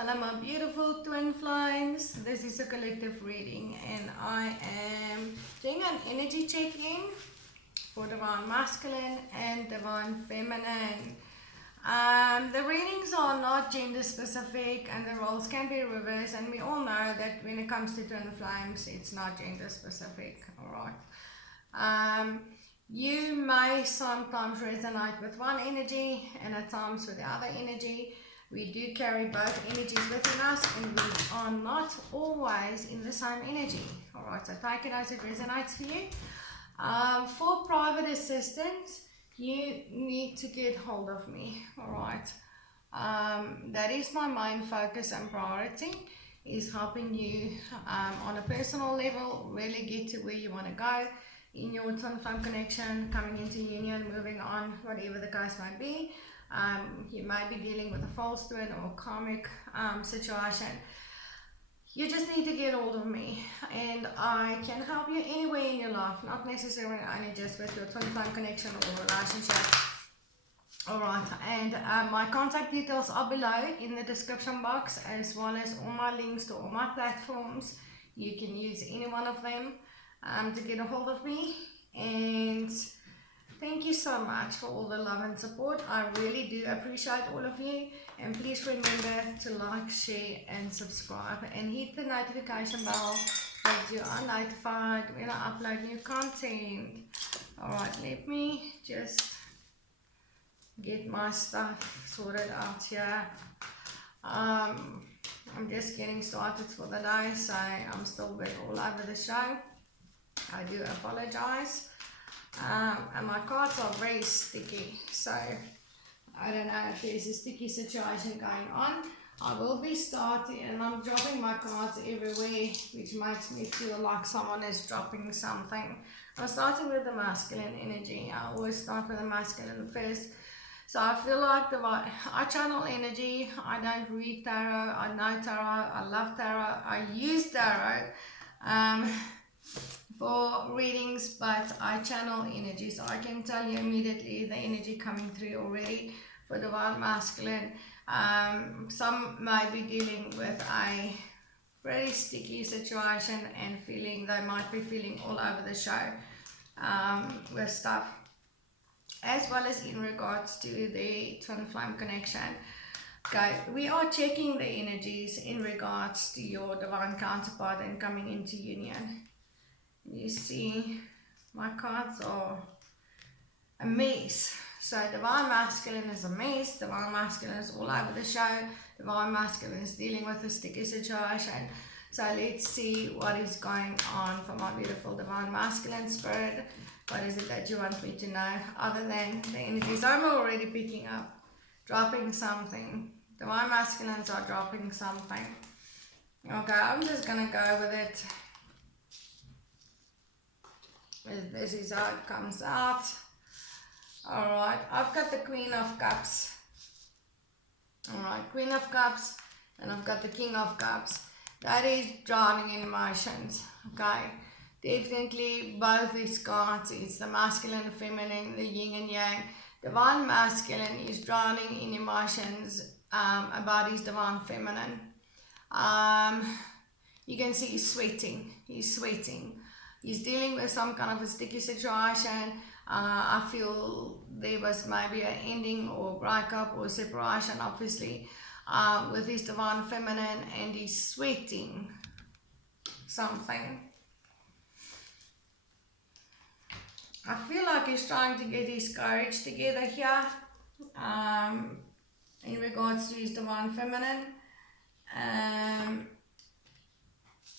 Hello my beautiful twin flames. This is a collective reading and I am doing an energy check-in for divine masculine and divine feminine. The readings are not gender specific and the roles can be reversed, and we all know that when it comes to twin flames it's not gender specific. Alright. You may sometimes resonate with one energy and at times with the other energy. We do carry both energies within us and we are not always in the same energy. Alright, so take it as it resonates for you. For private assistance, you need to get hold of me. Alright, that is my main focus and priority, is helping you on a personal level really get to where you want to go in your twin flame connection, coming into union, moving on, whatever the case might be. You may be dealing with a false twin or karmic situation. You just need to get hold of me and I can help you anywhere in your life, not necessarily only just with your twin flame connection or relationship. Alright, and my contact details are below in the description box, as well as all my links to all my platforms. You can use any one of them to get a hold of me. And thank you so much for all the love and support. I really do appreciate all of you. And please remember to like, share and subscribe. And hit the notification bell so that you are notified when I upload new content. Alright, let me just get my stuff sorted out here. I'm just getting started for the day, so I'm still a bit all over the show. I do apologize. And my cards are very sticky, so I don't know if there's a sticky situation going on. I will be starting, and I'm dropping my cards everywhere, which makes me feel like someone is dropping something. I'm starting with the masculine energy. I always start with the masculine first. So I feel like I channel energy. I don't read tarot. I know tarot. I love tarot. I use tarot for readings, but I channel energy, so I can tell you immediately the energy coming through already for divine masculine. Some might be dealing with a very sticky situation and they might be feeling all over the show with stuff, as well as in regards to the twin flame connection. Okay, we are checking the energies in regards to your divine counterpart and coming into union. You see, my cards are a mess. So divine masculine is a mess. Divine masculine is all over the show. Divine masculine is dealing with a sticky situation. So let's see what is going on for my beautiful divine masculine spirit. What is it that you want me to know, other than the energies I'm already picking up? Dropping something. Divine masculines are dropping something. Okay, I'm just going to go with it. This is how it comes out. Alright, I've got the Queen of Cups. Alright, Queen of Cups, and I've got the King of Cups. That is drowning in emotions. Okay, definitely both these cards, it's the masculine and feminine, the yin and yang. Divine masculine is drowning in emotions about his divine feminine. You can see he's sweating. He's dealing with some kind of a sticky situation. I feel there was maybe an ending or breakup or separation, obviously, with his divine feminine, and he's sweating something. I feel like he's trying to get his courage together here in regards to his divine feminine.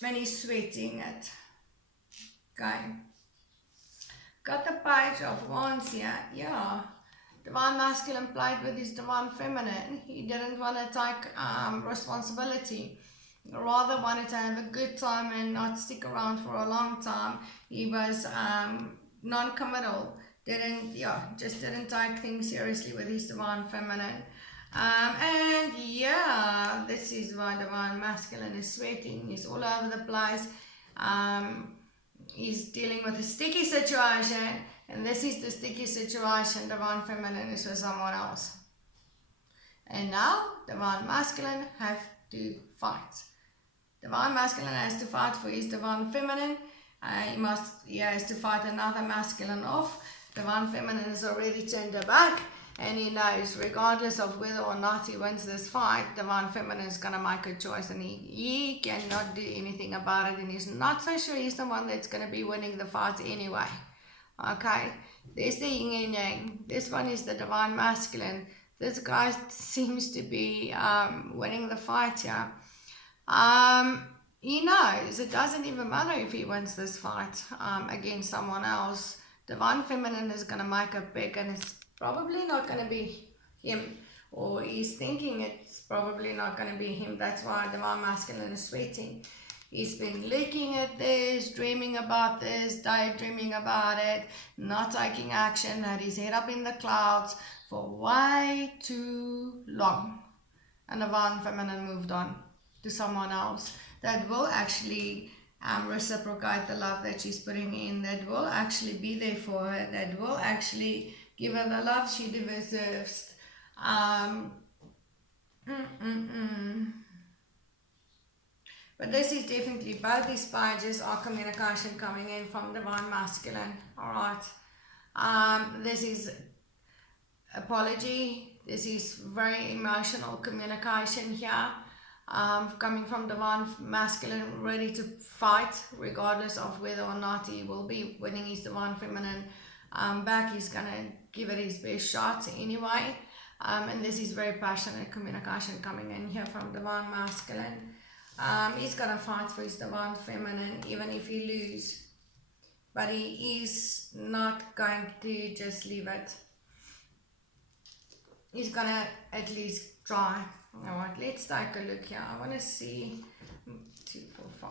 When he's sweating it. Okay. Got the Page of Wands here. Yeah. Divine masculine played with his divine feminine. He didn't want to take responsibility. Rather wanted to have a good time and not stick around for a long time. He was non-committal. Just didn't take things seriously with his divine feminine. And yeah, this is why divine masculine is sweating. He's all over the place. He's dealing with a sticky situation, and this is the sticky situation. Divine feminine is with someone else, and now divine masculine have to fight. Divine masculine has to fight for his divine feminine. He has to fight another masculine off. Divine feminine has already turned her back, and he knows regardless of whether or not he wins this fight, divine feminine is going to make a choice, and he cannot do anything about it, and he's not so sure he's the one that's going to be winning the fight anyway. Okay, there's the yin and yang. This one is the divine masculine. This guy seems to be winning the fight here. He knows it doesn't even matter if he wins this fight against someone else. Divine feminine is going to make a pick, and it's probably not going to be him, or he's thinking it's probably not going to be him. That's why divine masculine is sweating. He's been looking at this, dreaming about this, daydreaming about it, not taking action, had his head up in the clouds for way too long. And divine feminine moved on to someone else that will actually reciprocate the love that she's putting in, that will actually be there for her, that will actually give her the love she deserves. But this is definitely, both these pages are communication coming in from divine masculine. Alright. This is apology. This is very emotional communication here. Coming from divine masculine, ready to fight regardless of whether or not he will be winning his divine feminine back. He's going to give it his best shot anyway. And this is very passionate communication coming in here from divine masculine. He's going to fight for his divine feminine even if he loses, but he is not going to just leave it. He's going to at least try. Alright, let's take a look here. I want to see 2, 4, 5.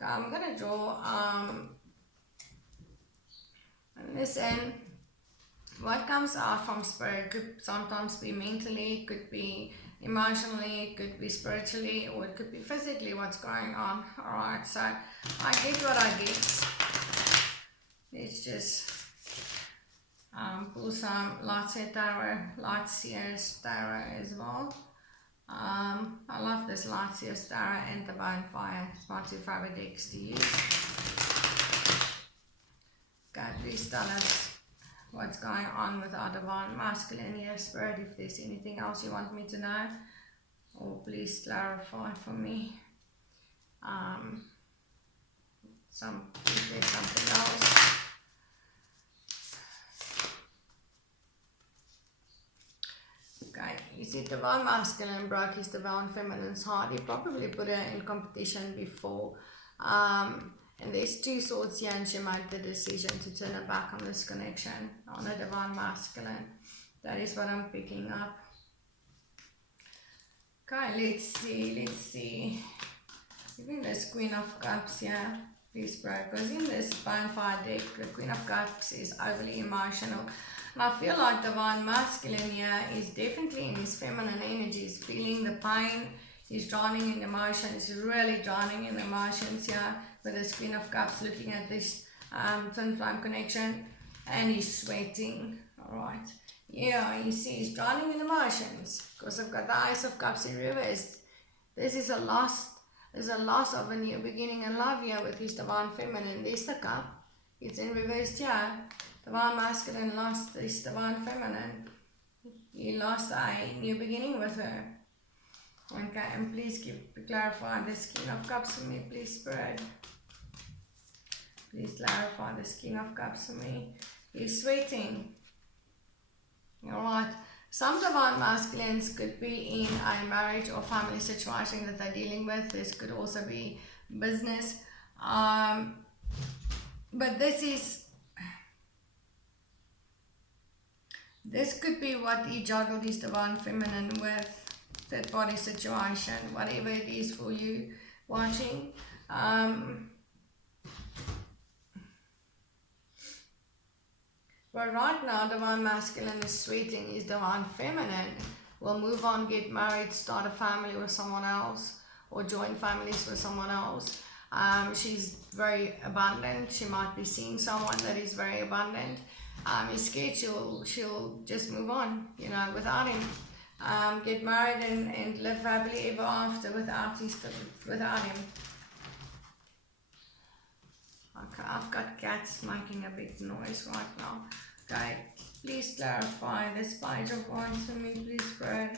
Okay, I'm going to draw and listen. What comes out from spirit could sometimes be mentally, could be emotionally, could be spiritually, or it could be physically what's going on. Alright, so I get what I get. Let's just pull some Lightseer Tarot, Lightseer Tarot as well. I love this Lightseer Tarot and the Bone Fire. It's my two favorite decks to use. Okay, please tell us what's going on with our divine masculine here, spirit, if there's anything else you want me to know, or please clarify for me. If there's something else. Okay, you see divine masculine broke his divine feminine's heart. He probably put her in competition before. And there's 2 swords here, and she made the decision to turn her back on this connection, on a divine masculine. That is what I'm picking up. Okay, let's see. Even this Queen of Cups here, please pray, because in this Bone Fire deck, the Queen of Cups is overly emotional. And I feel like divine masculine here is definitely in his feminine energies, feeling the pain. He's drowning in emotions, he's really drowning in emotions here with this Queen of Cups, looking at this twin flame connection, and he's sweating. Alright, yeah, you see he's drowning in emotions because I've got the Ace of Cups in reverse. This is a loss. There's a loss of a new beginning in love here with his divine feminine. There's the cup, it's in reverse here. Divine masculine lost his divine feminine. He lost a new beginning with her. Okay, and please clarify this King of Cups for me, please, Spirit. Please clarify this King of Cups for me. He's sweating. Alright, some divine masculines could be in a marriage or family situation that they're dealing with. This could also be business. But this could be what he juggled his divine feminine with. Third party situation, whatever it is for you watching. But right now, divine masculine is sweating his divine feminine. Will move on, get married, start a family with someone else, or join families with someone else. She's very abundant. She might be seeing someone that is very abundant. He's scared she'll just move on, without him. get married and live happily ever after without him. Okay, I've got cats making a big noise right now. Okay, please clarify this Page of Wands for me, please, Spirit.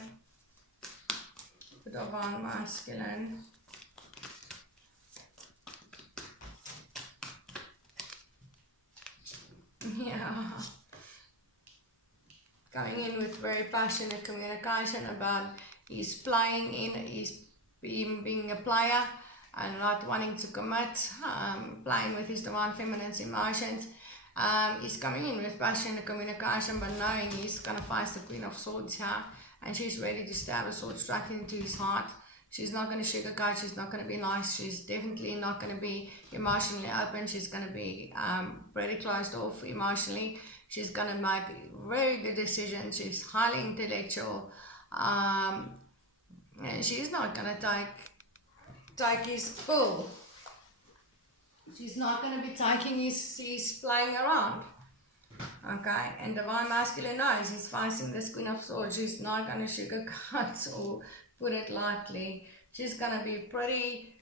The Divine Masculine. Yeah. Going in with very passionate communication about he's being a player and not wanting to commit, playing with his Divine Feminine's emotions. He's coming in with passionate communication, but knowing he's going to face the Queen of Swords here, and she's ready to stab a sword straight into his heart. She's not going to sugarcoat, she's not going to be nice, she's definitely not going to be emotionally open, she's going to be pretty closed off emotionally. She's going to make very good decisions, she's highly intellectual, and she's not going to take his bull. She's not going to be taking his playing around. Okay, and Divine Masculine knows he's facing this Queen of Swords. She's not going to sugarcoat or put it lightly. She's going to be pretty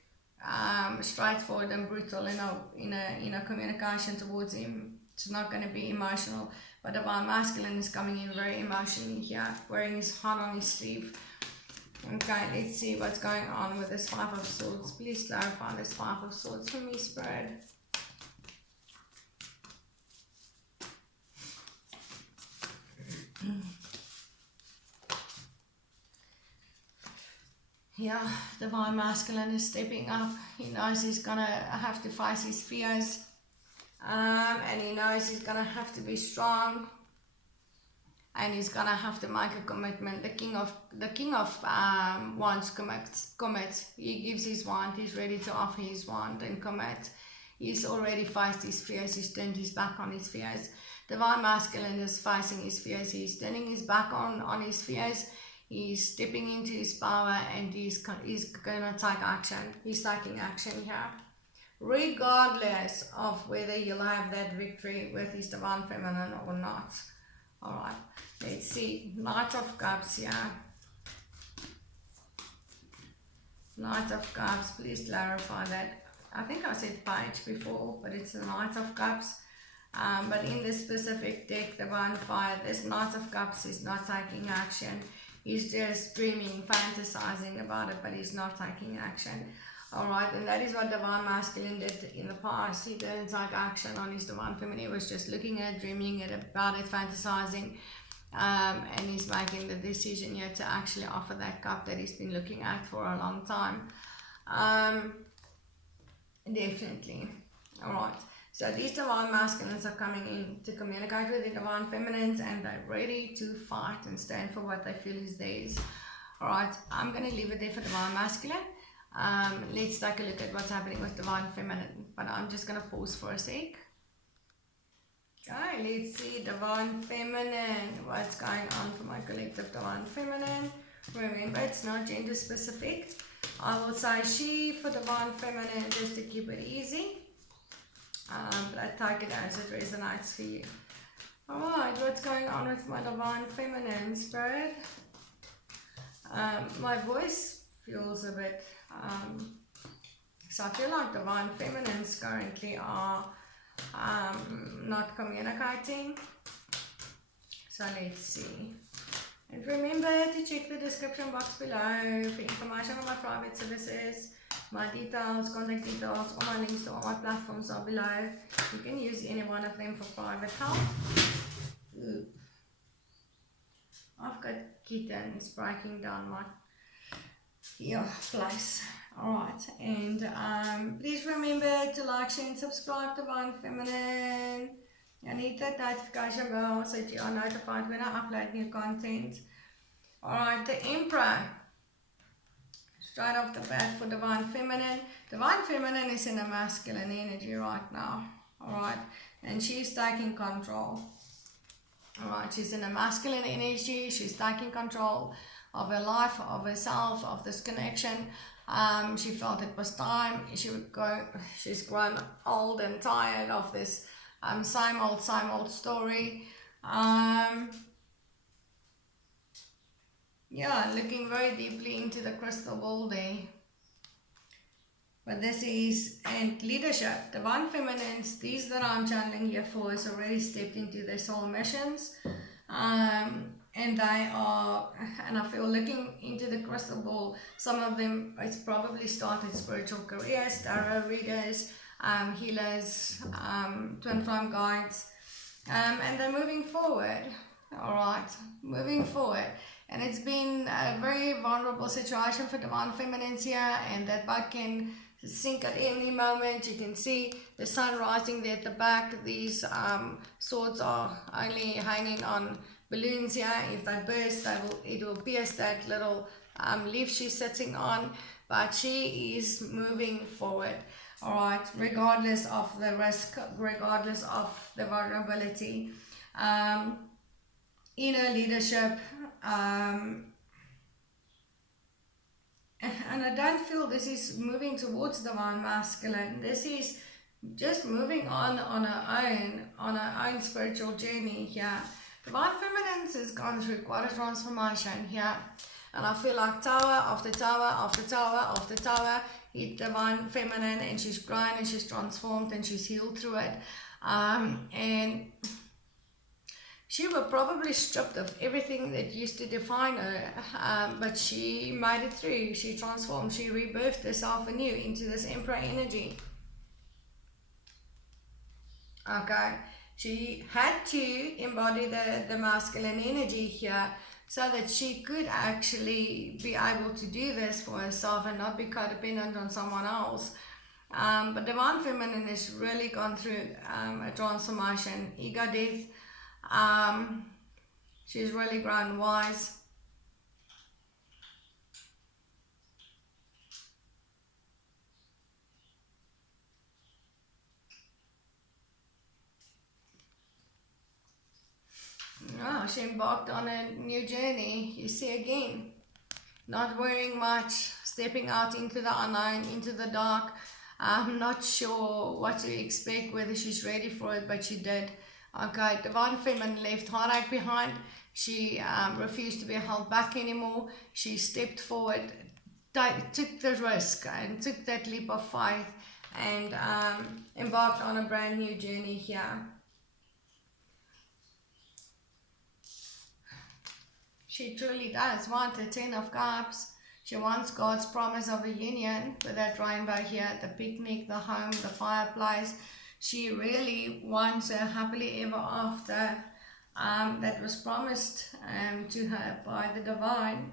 straightforward and brutal in a communication towards him. It's not going to be emotional, but Divine Masculine is coming in very emotionally here, wearing his heart on his sleeve. Okay, let's see what's going on with this Five of Swords. Please clarify this Five of Swords for me, Spirit. Yeah, Divine Masculine is stepping up. He knows he's gonna have to face his fears, and he knows he's gonna have to be strong, and he's gonna have to make a commitment. The King of Wands commits. He gives his wand. He's ready to offer his wand and commit. He's already faced his fears. He's turned his back on his fears. Divine Masculine is facing his fears. He's turning his back on his fears. He's stepping into his power, and he's gonna take action. He's taking action here, regardless of whether he'll have that victory with his Divine Feminine or not. Alright, let's see. Knight of Cups here. Knight of Cups, please clarify that. I think I said Page before, but it's the Knight of Cups. But in this specific deck, Divine Fire, this Knight of Cups is not taking action. He's just dreaming, fantasizing about it, but he's not taking action. Alright, and that is what Divine Masculine did in the past. He didn't take action on his Divine Feminine. He was just looking at it, dreaming about it, fantasizing. And he's making the decision here to actually offer that cup that he's been looking at for a long time. Definitely. Alright. So these Divine Masculines are coming in to communicate with the Divine Feminines, and they're ready to fight and stand for what they feel is theirs. Alright, I'm going to leave it there for Divine Masculine. Let's take a look at what's happening with Divine Feminine, but I'm just going to pause for a sec. Okay, let's see Divine Feminine. What's going on for my collective Divine Feminine? Remember, it's not gender specific. I will say she for Divine Feminine just to keep it easy. But I take it as it resonates for you. Alright, what's going on with my Divine Feminine, Spirit? My voice feels a bit, so I feel like Divine Feminines currently are not communicating. So let's see. And remember to check the description box below for information on my private services. My details, contact details, all my links to all my platforms are below. You can use any one of them for private help. Ooh. I've got kittens breaking down my place. Alright, and please remember to like, share and subscribe to Divine Feminine. And hit that notification bell so that you are notified when I upload new content. Alright, the Emperor. Straight off the bat for Divine Feminine. Divine Feminine is in a masculine energy right now. Alright, and she's taking control. Alright, she's in a masculine energy. She's taking control of her life, of herself, of this connection. She felt it was time. She's grown old and tired of this same old story. yeah, looking very deeply into the crystal ball there. But this is, and leadership, divine feminines, these that I'm channeling here for is already stepped into their soul missions. And they are, and I feel looking into the crystal ball, some of them, it's probably started spiritual careers, tarot readers, healers, twin flame guides, and they're moving forward. All right, moving forward. And it's been a very vulnerable situation for divine feminines here, and that boat can sink at any moment. You can see the sun rising there at the back. These swords are only hanging on balloons here. If they burst, it will pierce that little leaf she's sitting on, but she is moving forward. All right, regardless of the risk, regardless of the vulnerability. Inner leadership, and I don't feel this is moving towards divine masculine. This is just moving on her own spiritual journey here. Divine feminine has gone through quite a transformation here, and I feel like tower after tower after tower after tower hit divine feminine, and she's grown and she's transformed and she's healed through it, and she was probably stripped of everything that used to define her, but she made it through. She transformed, she rebirthed herself anew into this Emperor energy. Okay, she had to embody the masculine energy here so that she could actually be able to do this for herself and not be codependent on someone else. But divine feminine has really gone through a transformation, ego death. She's really grown wise. Oh, she embarked on a new journey. You see again, not wearing much, stepping out into the unknown, into the dark. I'm not sure what to expect, whether she's ready for it, but she did. Okay, divine feminine left heartache behind. She refused to be held back anymore. She stepped forward, took the risk and took that leap of faith, and embarked on a brand new journey here. She truly does want the 10 of Cups. She wants God's promise of a union with that rainbow here, the picnic, the home, the fireplace. She really wants a happily ever after that was promised to her by the divine.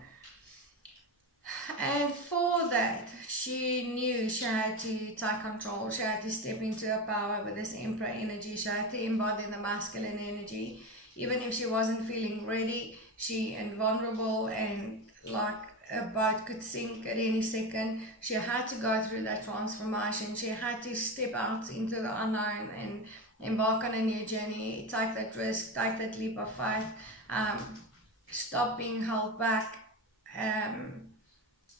And for that, she knew she had to take control. She had to step into her power with this Emperor energy. She had to embody the masculine energy. Even if she wasn't feeling ready, she and vulnerable and like a boat could sink at any second. She had to go through that transformation. She had to step out into the unknown and embark on a new journey, take that risk, take that leap of faith, stop being held back.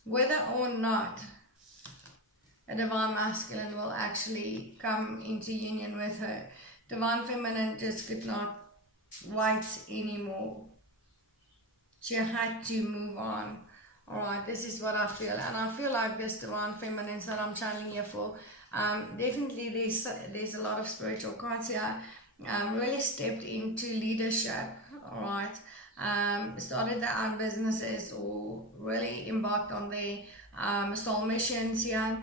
Whether or not a divine masculine will actually come into union with her, divine feminine just could not wait anymore. She had to move on. Alright, this is what I feel, and I feel like this divine feminine that I'm channeling here for, definitely there's a lot of spiritual cards here, really stepped into leadership. Alright, started their own businesses or really embarked on their soul missions here.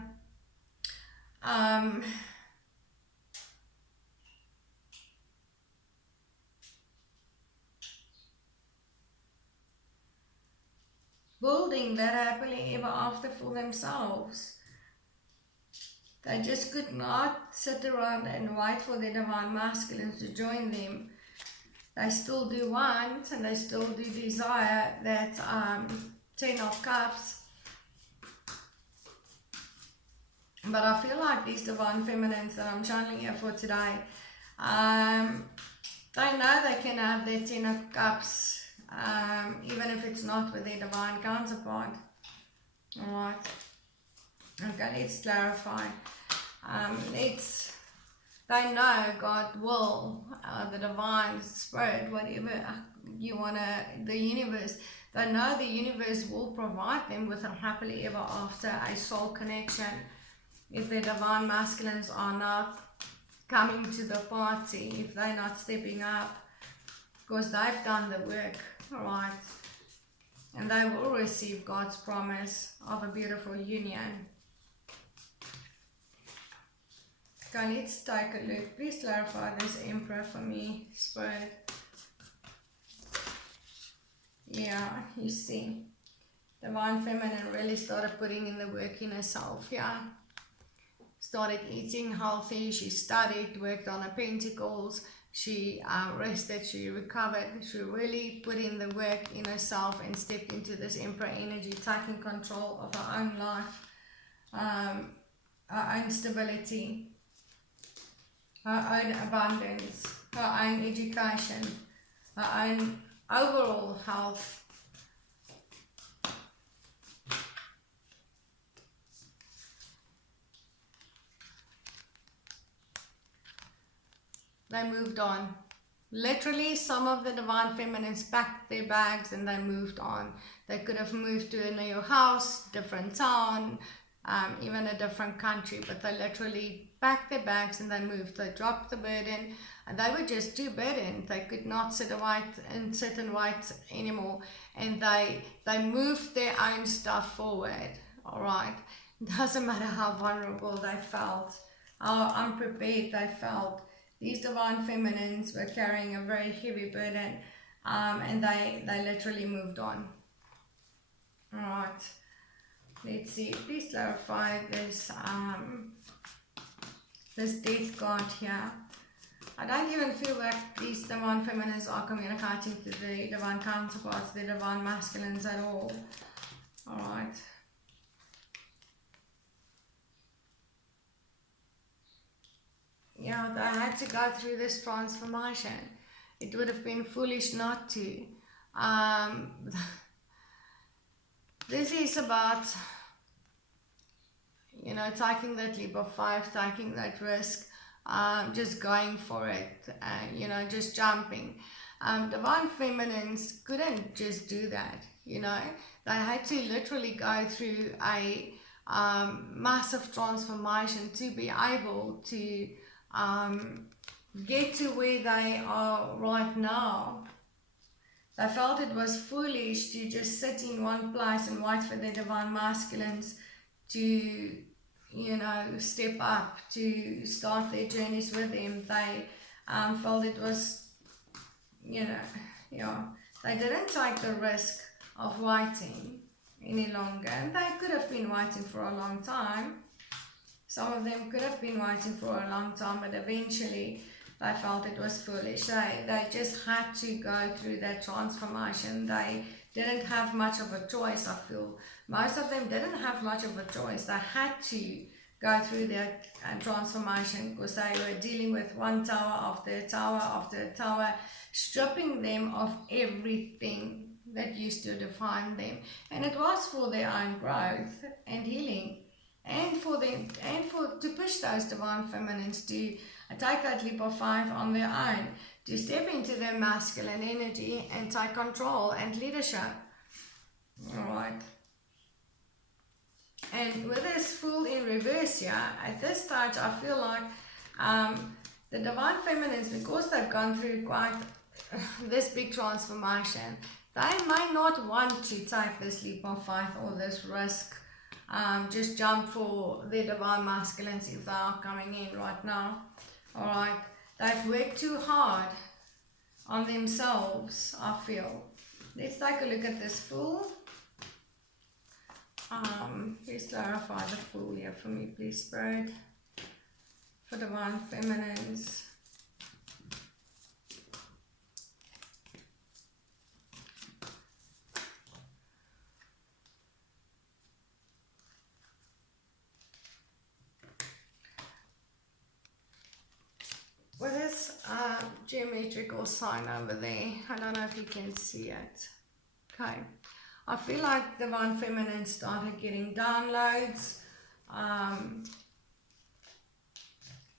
Building that happily ever after for themselves. They just could not sit around and wait for their divine masculines to join them. They still do want and they still do desire that 10 of Cups. But I feel like these divine feminines that I'm channeling here for today, they know they can have their 10 of Cups, even if it's not with their divine counterpart. Alright. Okay, let's clarify. They know God will, the divine spirit, whatever you want to, the universe, They know the universe will provide them with a happily ever after, a soul connection. If their divine masculines are not coming to the party, if they're not stepping up, because they've done the work, right? And they will receive God's promise of a beautiful union. Okay, let's take a look. Please clarify this Emperor for me, Spirit. Yeah, you see, Divine Feminine really started putting in the work in herself, yeah. Started eating healthy, she studied, worked on her pentacles, she rested, she recovered, she really put in the work in herself and stepped into this Emperor energy, taking control of her own life, her own stability, her own abundance, her own education, her own overall health. They moved on. Literally, some of the Divine Feminines packed their bags and they moved on. They could have moved to a new house, different town, even a different country, but they literally packed their bags and they moved. They dropped the burden, and they were just too burdened. They could not sit and wait anymore, and they moved their own stuff forward. All right, it doesn't matter how vulnerable they felt, how unprepared they felt. These Divine Feminines were carrying a very heavy burden, and they literally moved on. All right. Let's see, please clarify this this death card here. I don't even feel like these Divine Feminines are communicating to the Divine counterparts, the Divine Masculines at all. Alright. Yeah, they had to go through this transformation. It would have been foolish not to. This is about, you know, taking that leap of faith, taking that risk, just going for it, you know, just jumping. Divine Feminines couldn't just do that, you know. They had to literally go through a massive transformation to be able to get to where they are right now. They felt it was foolish to just sit in one place and wait for the Divine Masculines to, you know, step up, to start their journeys with them. They felt it was, you know, yeah, they didn't take the risk of waiting any longer. And they could have been waiting for a long time. Some of them could have been waiting for a long time, but eventually they felt it was foolish. They just had to go through that transformation. They didn't have much of a choice, I feel. Most of them didn't have much of a choice. They had to go through that transformation because they were dealing with one tower after a tower after a tower, stripping them of everything that used to define them. And it was for their own growth and healing, and for them, and to push those Divine Feminines to take that leap of faith on their own, to step into their masculine energy and take control and leadership. Alright. And with this Fool in reverse here, at this stage I feel like the Divine Feminines, because they've gone through quite this big transformation, they may not want to take this leap of faith or this risk, just jump for their Divine Masculines if they are coming in right now. Alright, they've worked too hard on themselves, I feel. Let's take a look at this Fool. Please clarify the Fool here for me, please, Spirit. For Divine Feminines. With this geometrical sign over there, I don't know if you can see it. Okay, I feel like Divine Feminine started getting downloads.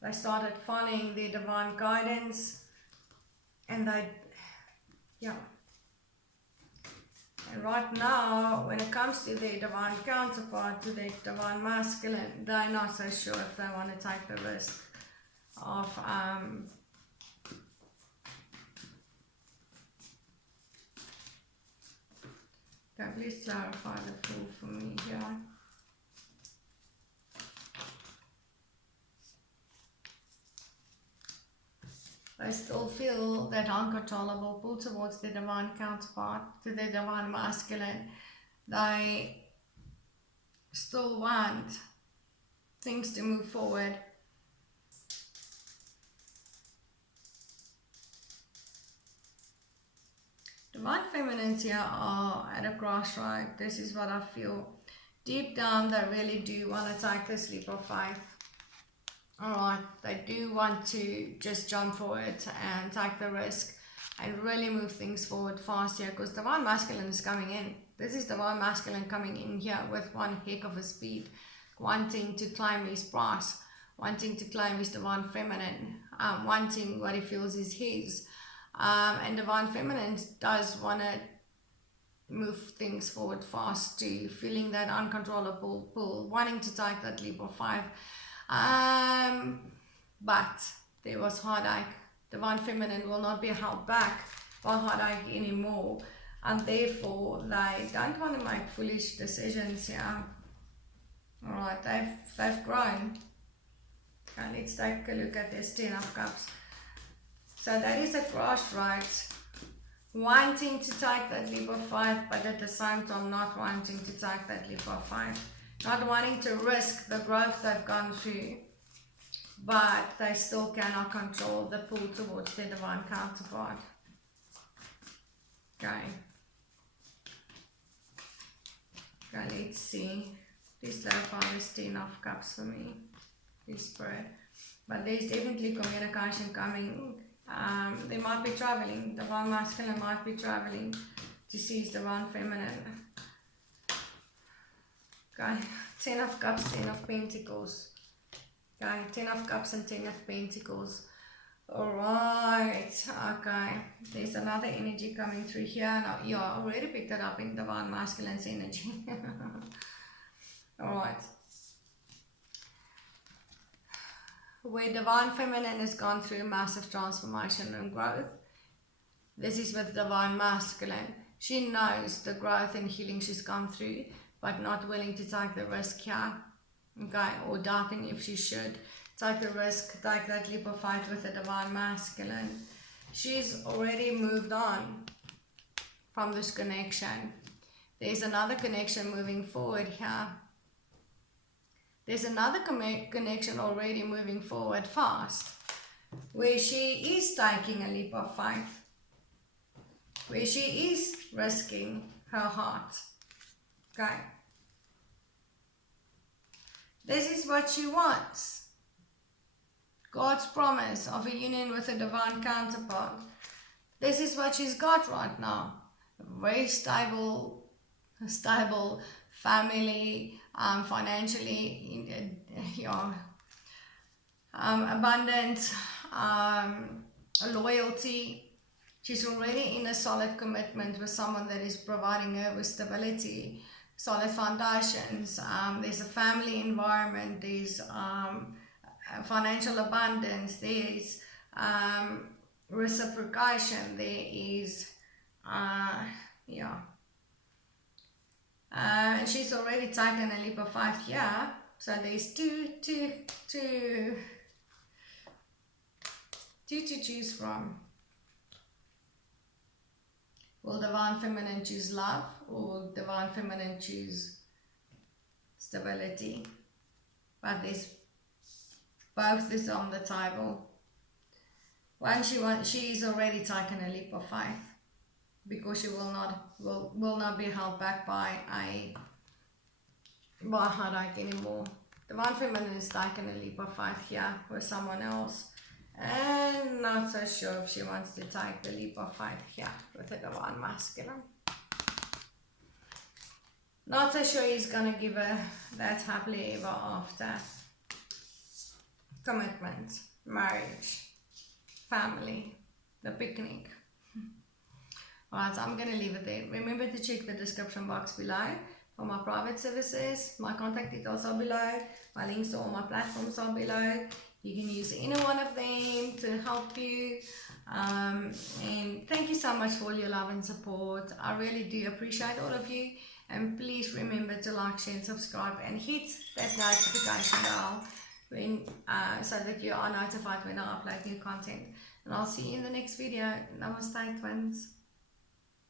They started following their divine guidance, and And right now, when it comes to their divine counterpart, to their divine masculine, they're not so sure if they want to take the risk of okay, please clarify the Fool for me here. They still feel that uncontrollable pull towards their divine counterpart, to their divine masculine. They still want things to move forward. Divine feminines here are at a crossroad. This is what I feel. Deep down, they really do want to take this leap of faith. Alright, they do want to just jump forward and take the risk and really move things forward fast here, because divine masculine is coming in. This is divine masculine coming in here with one heck of a speed, wanting to claim his prize, wanting to claim his divine feminine, wanting what he feels is his. And divine feminine does want to move things forward fast too, feeling that uncontrollable pull, wanting to take that leap of faith. But there was heartache. Divine feminine will not be held back by heartache anymore, and therefore they don't want to make foolish decisions here. Alright, they've grown. Okay, let's take a look at this 10 of Cups. So that is a crossroads, wanting to take that leap of faith, but at the same time not wanting to take that leap of faith. Not wanting to risk the growth they've gone through, but they still cannot control the pull towards their divine counterpart. Okay. Okay, let's see. Please clarify this 10 of Cups for me, please, Spirit. But there's definitely communication coming. They might be traveling. Divine masculine might be traveling to see his divine feminine. Okay, 10 of Cups, 10 of Pentacles. Okay, 10 of Cups and 10 of Pentacles. Alright, okay. There's another energy coming through here. Now, yeah, I already picked it up in divine masculine's energy. Alright. Where divine feminine has gone through massive transformation and growth, this is with divine masculine. She knows the growth and healing she's gone through, but not willing to take the risk here, okay, or doubting if she should take the risk, take that leap of faith with the divine masculine. She's already moved on from this connection. There's another connection moving forward here. There's another connection already moving forward fast, where she is taking a leap of faith, where she is risking her heart. Okay. This is what she wants. God's promise of a union with a divine counterpart. This is what she's got right now. A very stable family, financially, abundant, loyalty. She's already in a solid commitment with someone that is providing her with stability, solid foundations. There's a family environment, there's financial abundance, there's reciprocation, there is, and she's already taken a leap of faith here. So there's two to choose from. Will divine feminine choose love, or will divine feminine choose stability? But there's both is on the table. When she's already taken a leap of faith, because she will not be held back by heartache anymore. Divine feminine is taking a leap of faith here with someone else, and not so sure if she wants to take the leap of faith here with the divine masculine. Not so sure he's gonna give her that happily ever after. Commitment, marriage, family, the picnic. Alright, so I'm going to leave it there. Remember to check the description box below for my private services. My contact details are below. My links to all my platforms are below. You can use any one of them to help you. And thank you so much for all your love and support. I really do appreciate all of you. And please remember to like, share and subscribe and hit that notification bell when, so that you are notified when I upload new content. And I'll see you in the next video. Namaste, twins.